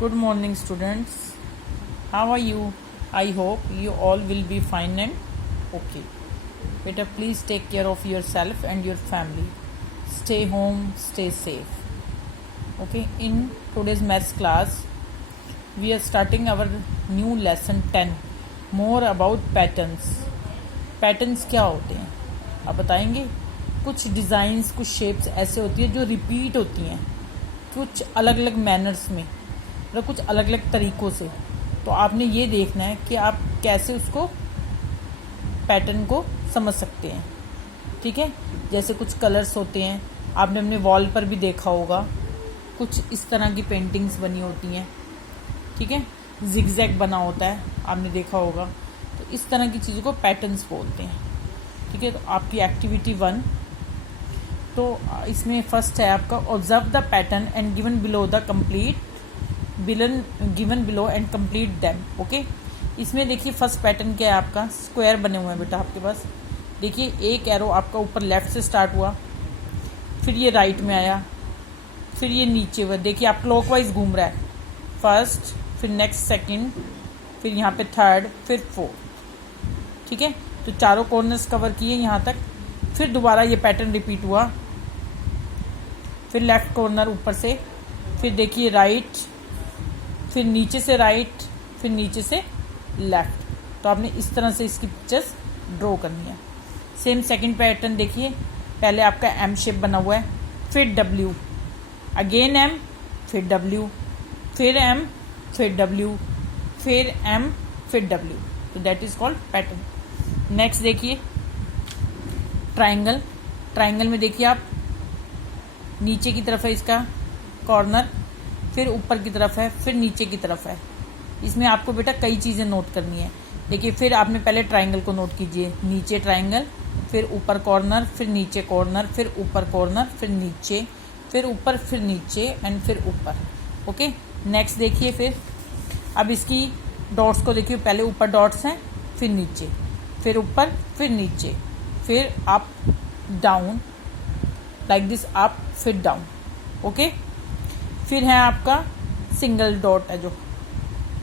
Good morning, students. How are you? I hope you all will be fine and okay. Beta, please take care of yourself and your family. Stay home, stay safe. Okay, in today's maths class, we are starting our new lesson 10. More about patterns. Patterns क्या होते हैं आप बताएंगे? कुछ designs, कुछ shapes ऐसे होती है जो रिपीट होती हैं कुछ अलग अलग मैनर्स में, मतलब कुछ अलग अलग तरीक़ों से। तो आपने ये देखना है कि आप कैसे उसको पैटर्न को समझ सकते हैं। ठीक है, जैसे कुछ कलर्स होते हैं, आपने अपने वॉल पर भी देखा होगा, कुछ इस तरह की पेंटिंग्स बनी होती हैं। ठीक है, जिगजैग बना होता है, आपने देखा होगा। तो इस तरह की चीज़ों को पैटर्न्स बोलते हैं। ठीक है, तो आपकी एक्टिविटी 1, तो इसमें फर्स्ट है आपका observe the pattern and given below the complete given below and complete them. Okay, इसमें देखिए फर्स्ट पैटर्न क्या है आपका, स्क्वायर बने हुए हैं बेटा आपके पास। देखिए एक एरो आपका ऊपर लेफ्ट से स्टार्ट हुआ, फिर ये राइट में आया, फिर ये नीचे हुआ। देखिए आप क्लॉकवाइज घूम रहा है, फर्स्ट, फिर नेक्स्ट सेकंड, फिर यहाँ पे थर्ड, फिर फोर्थ। ठीक है, तो चारों कॉर्नर्स कवर किए यहाँ तक। फिर दोबारा ये पैटर्न रिपीट हुआ, फिर लेफ्ट कॉर्नर ऊपर से, फिर देखिए राइट, फिर नीचे से राइट, फिर नीचे से लेफ्ट। तो आपने इस तरह से इसकी पिक्चर्स ड्रॉ करनी है। सेम सेकंड पैटर्न देखिए, पहले आपका एम शेप बना हुआ है, फिर डब्ल्यू, अगेन एम, फिर डब्ल्यू, फिर एम, फिर डब्ल्यू, फिर एम, फिर डब्ल्यू। तो that is called pattern. Next देखिए ट्राइंगल। ट्राइंगल में देखिए आप नीचे की तरफ है इसका कॉर्नर, फिर ऊपर की तरफ है, फिर नीचे की तरफ है। इसमें आपको बेटा कई चीज़ें नोट करनी है। देखिए फिर आपने पहले ट्राइंगल को नोट कीजिए, नीचे ट्राइंगल, फिर ऊपर कॉर्नर, फिर नीचे कॉर्नर, फिर ऊपर कॉर्नर, फिर नीचे, फिर ऊपर, फिर नीचे एंड फिर ऊपर। ओके, नेक्स्ट देखिए फिर अब इसकी डॉट्स को देखिए, पहले ऊपर डॉट्स हैं, फिर नीचे, फिर ऊपर, फिर नीचे, फिर up down, like this, up फिर डाउन। ओके, फिर है आपका सिंगल डॉट है जो,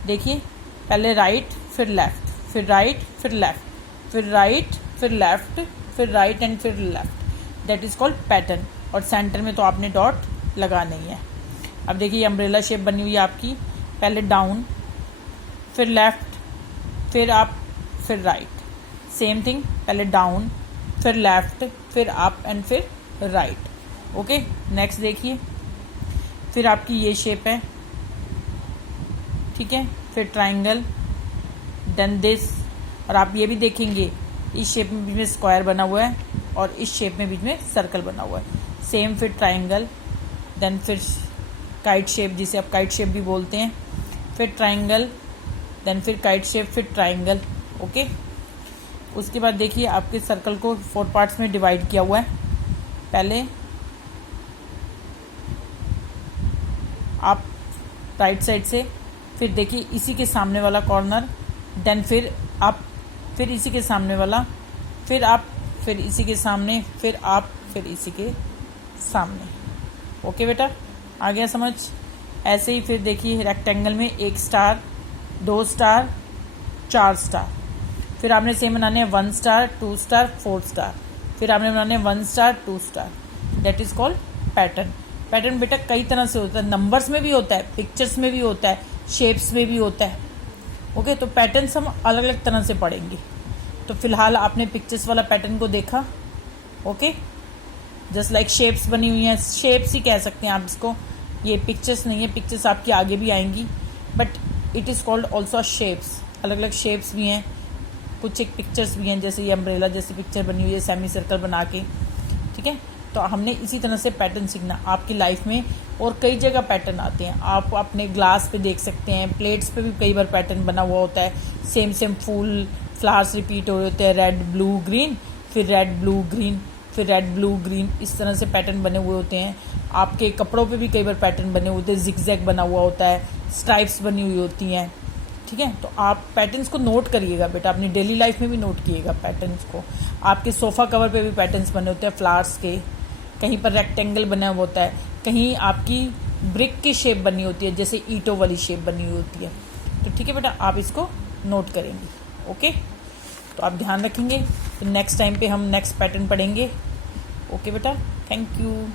देखिए पहले राइट, फिर लेफ्ट, फिर राइट, फिर लेफ्ट, फिर राइट, फिर लेफ्ट, फिर राइट एंड फिर left. That is called pattern. और सेंटर में तो आपने डॉट लगा नहीं है। अब देखिए अम्ब्रेला शेप बनी हुई है आपकी, पहले डाउन, फिर लेफ्ट, फिर अप, फिर राइट। सेम थिंग, पहले डाउन, फिर लेफ्ट, फिर अप एंड फिर राइट। ओके, नेक्स्ट देखिए फिर आपकी ये शेप है। ठीक है, फिर ट्राइंगल, देन दिस। और आप ये भी देखेंगे इस शेप में बीच में स्क्वायर बना हुआ है और इस शेप में बीच में सर्कल बना हुआ है। सेम, फिर ट्राइंगल, देन फिर काइट शेप, जिसे आप काइट शेप भी बोलते हैं, फिर ट्राइंगल, देन फिर काइट शेप, फिर ट्राइंगल। ओके, उसके बाद देखिए आपके सर्कल को 4 पार्ट्स में डिवाइड किया हुआ है। पहले आप राइट साइड से, फिर देखिए इसी के सामने वाला कॉर्नर, देन फिर आप, फिर इसी के सामने वाला, फिर आप, फिर इसी के सामने, फिर आप, फिर इसी के सामने। ओके बेटा, आ गया समझ? ऐसे ही फिर देखिए रेक्टेंगल में 1 स्टार, 2 स्टार, 4 स्टार। फिर आपने सेम बनाने हैं 1 स्टार, 2 स्टार, 4 स्टार। फिर आपने बनाने हैं 1 star, 2 star. That is called pattern. Pattern बेटा कई तरह से होता है, नंबर्स में भी होता है, पिक्चर्स में भी होता है, शेप्स में भी होता है। ओके, तो पैटर्न्स हम अलग अलग तरह से पढ़ेंगे। तो फिलहाल आपने पिक्चर्स वाला पैटर्न को देखा। ओके, जस्ट लाइक शेप्स बनी हुई हैं, शेप्स ही कह सकते हैं आप इसको, ये पिक्चर्स नहीं है, पिक्चर्स आपकी आगे भी आएंगी, but it is called also shapes. अलग अलग शेप्स भी हैं, कुछ एक पिक्चर्स भी हैं, जैसे ये अम्ब्रेला जैसी पिक्चर बनी हुई है सेमी सर्कल बना के। ठीक है, तो हमने इसी तरह से पैटर्न सीखना आपकी लाइफ में। और कई जगह पैटर्न आते हैं, आप अपने ग्लास पे देख सकते हैं, प्लेट्स पे भी कई बार पैटर्न बना हुआ होता है। सेम सेम फूल, फ्लावर्स रिपीट हो रहे होते हैं, रेड ब्लू ग्रीन, फिर रेड ब्लू ग्रीन, फिर रेड ब्लू ग्रीन, इस तरह से पैटर्न बने हुए होते हैं। आपके कपड़ों पे भी कई बार पैटर्न बने हुए होते हैं, जिगजैग बना हुआ होता है, स्ट्राइप्स बनी हुई होती हैं। ठीक है, तो आप पैटर्न्स को नोट करिएगा बेटा, अपनी डेली लाइफ में भी नोट किएगा पैटर्न्स को। आपके सोफ़ा कवर पे भी पैटर्न्स बने होते हैं फ्लावर्स के, कहीं पर रेक्टेंगल बना हुआ होता है, कहीं आपकी ब्रिक की शेप बनी होती है, जैसे ईंटों वाली शेप बनी होती है। तो ठीक है बेटा, आप इसको नोट करेंगे। ओके, तो आप ध्यान रखेंगे। तो नेक्स्ट टाइम पे हम नेक्स्ट पैटर्न पढ़ेंगे। ओके बेटा, थैंक यू।